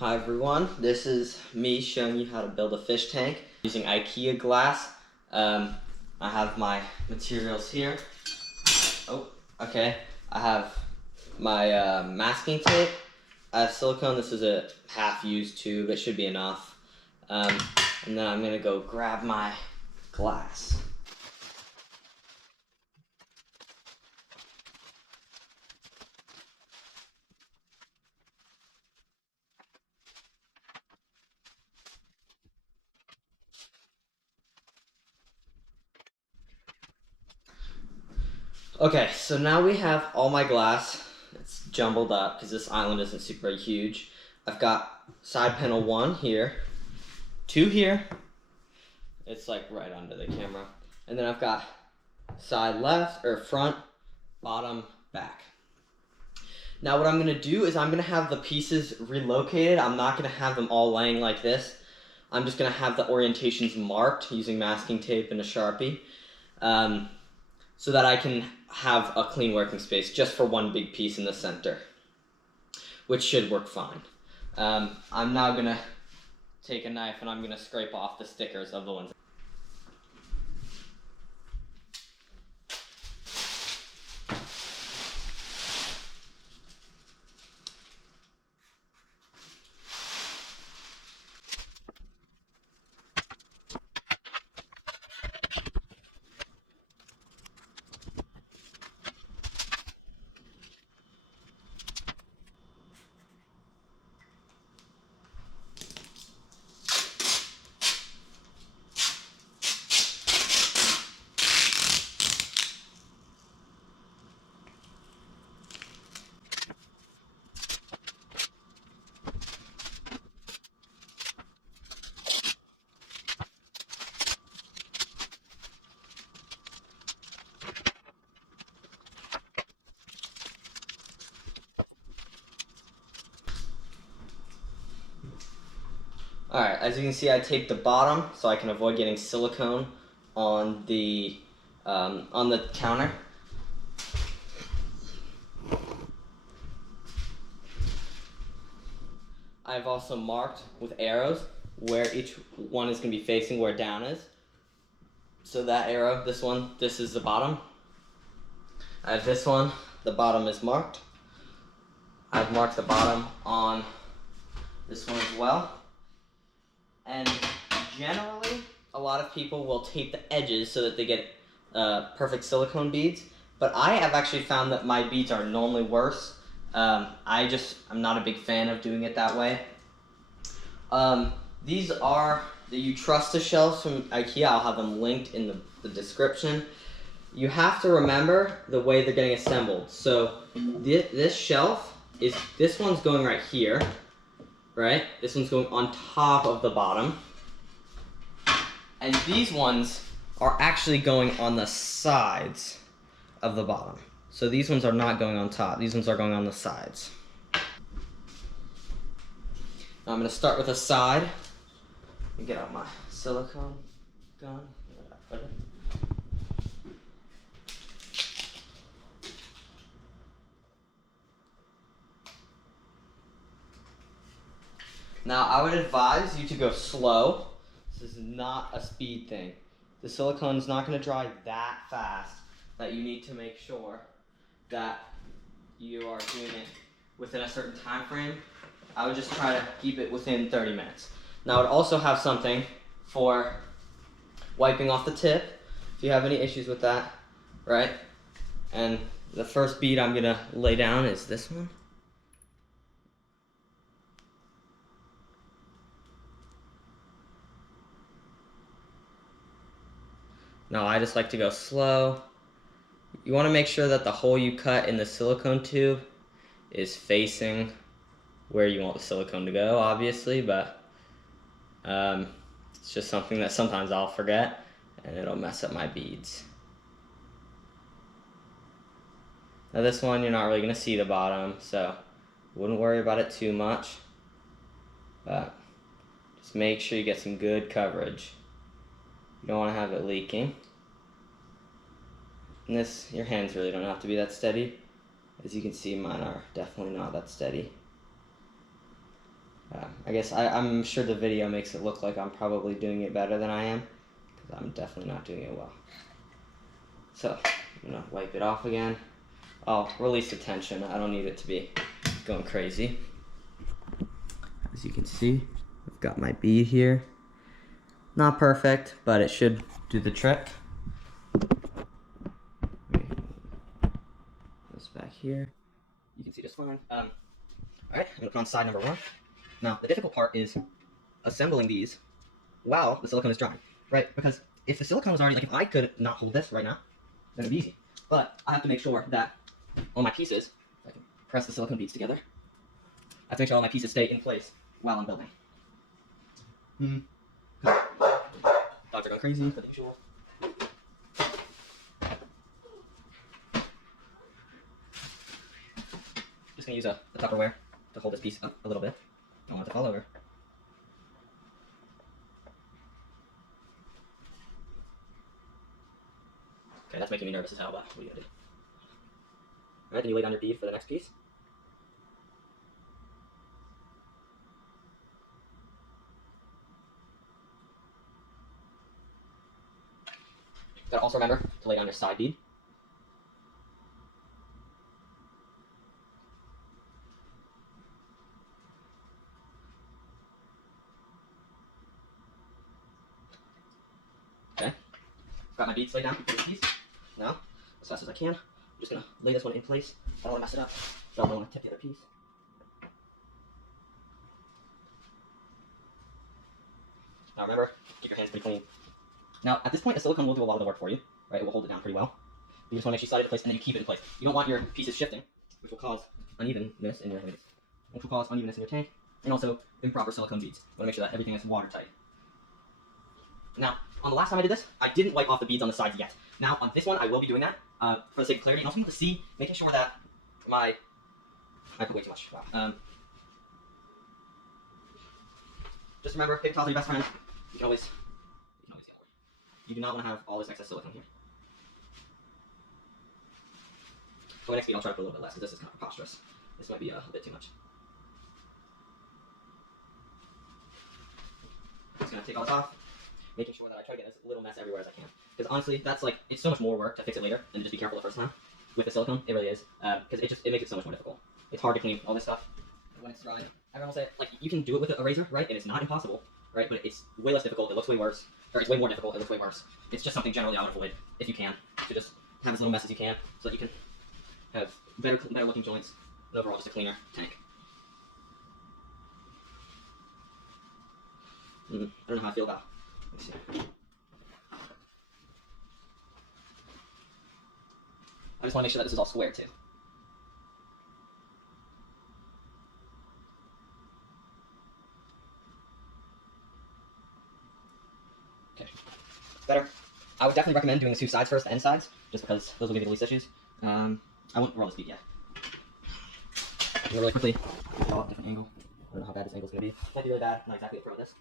Hi everyone, this is me showing you how to build a fish tank using IKEA glass. I have my materials here. Oh, okay. I have my masking tape. I have silicone. This is a half-used tube. It should be enough. And then I'm gonna go grab my glass. Okay, so now we have all my glass. It's jumbled up because this island isn't super huge. I've got side panel 1 here, 2 here. It's like right under the camera. And then I've got side left, or front, bottom, back. Now what I'm gonna do is I'm gonna have the pieces relocated. I'm not gonna have them all laying like this. I'm just gonna have the orientations marked using masking tape and a Sharpie. So that I can have a clean working space just for one big piece in the center, which should work fine. I'm now gonna take a knife and I'm gonna scrape off the stickers of the ones. Alright, as you can see, I taped the bottom so I can avoid getting silicone on the counter. I've also marked with arrows where each one is going to be facing, where down is. So that arrow, this is the bottom. I have this one, the bottom is marked. I've marked the bottom on this one as well. And generally, a lot of people will tape the edges so that they get perfect silicone beads. But I have actually found that my beads are normally worse. I'm not a big fan of doing it that way. These are the You Trust the shelves from IKEA. I'll have them linked in the description. You have to remember the way they're getting assembled. So this shelf this one's going right here, right? This one's going on top of the bottom. And these ones are actually going on the sides of the bottom. So these ones are not going on top. These ones are going on the sides. Now I'm gonna start with a side. Let me get out my silicone gun. Where did I put it? Now, I would advise you to go slow. This is not a speed thing. The silicone is not going to dry that fast that you need to make sure that you are doing it within a certain time frame. I would just try to keep it within 30 minutes. Now, I would also have something for wiping off the tip, if you have any issues with that, right? And the first bead I'm going to lay down is this one. Now I just like to go slow. You want to make sure that the hole you cut in the silicone tube is facing where you want the silicone to go, obviously, but it's just something that sometimes I'll forget and it'll mess up my beads. Now this one, you're not really going to see the bottom, so wouldn't worry about it too much, but just make sure you get some good coverage. You don't want to have it leaking. And your hands really don't have to be that steady. As you can see, mine are definitely not that steady. I guess I'm sure the video makes it look like I'm probably doing it better than I am, because I'm definitely not doing it well. So, I'm going to wipe it off again. I'll release the tension. I don't need it to be going crazy. As you can see, I've got my bead here. Not perfect, but it should do the trick. This back here. You can see just fine. Alright, I'm going to put on side number 1. Now, the difficult part is assembling these while the silicone is drying, right? Because if the silicone was already, like if I could not hold this right now, then it'd be easy. But I have to make sure that all my pieces, I can press the silicone beads together. I have to make sure all my pieces stay in place while I'm building. Dogs are going crazy, but the usual. Just gonna use a Tupperware to hold this piece up a little bit. Don't want it to fall over. Okay, that's making me nervous as hell, but what are you gonna do? Alright, then you lay down your bead for the next piece. Gotta also remember to lay down your side bead. Okay, got my beads laid down for this piece. Now, as fast as I can, I'm just gonna lay this one in place. I don't wanna mess it up, so I don't wanna tip the other piece. Now remember, keep your hands pretty clean. Now, at this point, the silicone will do a lot of the work for you, right? It will hold it down pretty well. You just want to make sure you slide it in place and then you keep it in place. You don't want your pieces shifting, which will cause unevenness in your tank, and also improper silicone beads. You want to make sure that everything is watertight. Now, on the last time I did this, I didn't wipe off the beads on the sides yet. Now, on this one, I will be doing that for the sake of clarity, and also to see, making sure that I put way too much. Wow. Just remember, paper towels are your best friend. You can always get it. You do not want to have all this excess silicone here. For my next bead, I'll try to put a little bit less, because this is kind of preposterous. This might be a bit too much. I'm just going to take all this off, making sure that I try to get as little mess everywhere as I can. Because honestly, that's like, it's so much more work to fix it later than just be careful the first time. With the silicone, it really is. Because it makes it so much more difficult. It's hard to clean all this stuff when it's dry. Everyone will say, like, you can do it with a razor, right? And it's not impossible, right? But it's way less difficult, it looks way worse. Or it's way more difficult, it looks way worse. It's just something generally I would avoid, if you can. To just have as little mess as you can, so that you can have better looking joints, and overall just a cleaner tank. I don't know how I feel about it. I just want to make sure that this is all square too. Okay, better. I would definitely recommend doing the 2 sides first, the end sides, just because those will give you the least issues. I won't roll this bead yet. I'm gonna really quickly draw a different angle. I don't know how bad this angle is gonna be. It might be really bad. Not exactly a pro at this.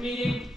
Meeting.